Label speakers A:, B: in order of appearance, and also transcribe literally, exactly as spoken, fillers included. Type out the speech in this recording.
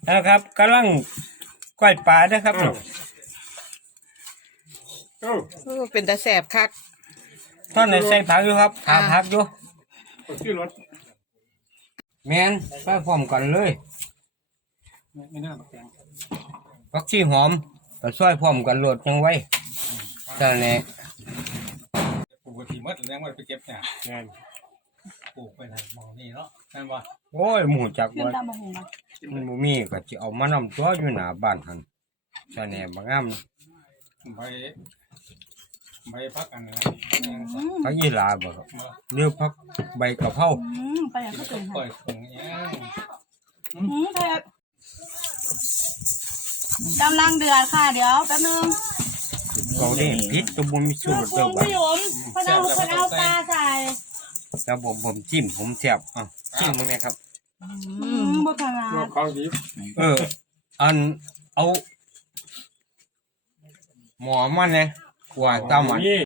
A: นะครับกำลังก้อยปลานะครับ
B: โอ้เป็นตาแสบคัก
A: ท่านไหนใส่ผักอยู่ครับถามผักอยู่
C: ที่รถ
A: แมนไปพร้อมกันเลย
C: ไม่น่าแกง
A: ผักชีหอมก็ซอยพร้อมกันโหลดยังไว้แต่แหละ
C: ปลูกกะทิมัดแล้วมันไปเก็บเนี่ยแกงปลูกไปไหนมองนี่เนาะนั่นว่า
A: โอ้ยหมูจัก
D: ขึ้น
A: ว่า
D: ตามมาหงนะ
A: มันบ่มีก็สิเอามานำตัวอยู่หน้าบ้านหั่นแต่แหน่บางงาม
C: ใบใบพักอันนั้น
A: ผักยีหลาบ่ครับหรือผักใบกะเพรา
D: อืมไปอย่างก็ตื่น
C: ปล่
D: ค่ะ
C: อยของเนี้ย
D: อืมไปแบบกำลังเดือดค่ะเดี๋ยวแป๊บนึง
A: เขาได้พิษตัวบ่มีสู
D: ลู
A: ต
D: ก
A: ร
D: คุ
A: เด้อ
D: ณ
A: บัด
D: พี่หยมคนเอาคนเอาปลาใส่
A: แล้วผมผมจิ้มผมแซ่บอ่ะจิ้มมึงเนี่ยครับ
D: อืมบุกนา
C: ตัวของดี
A: เออ อันเอาหมอมันเนี่ยกว่าตามัน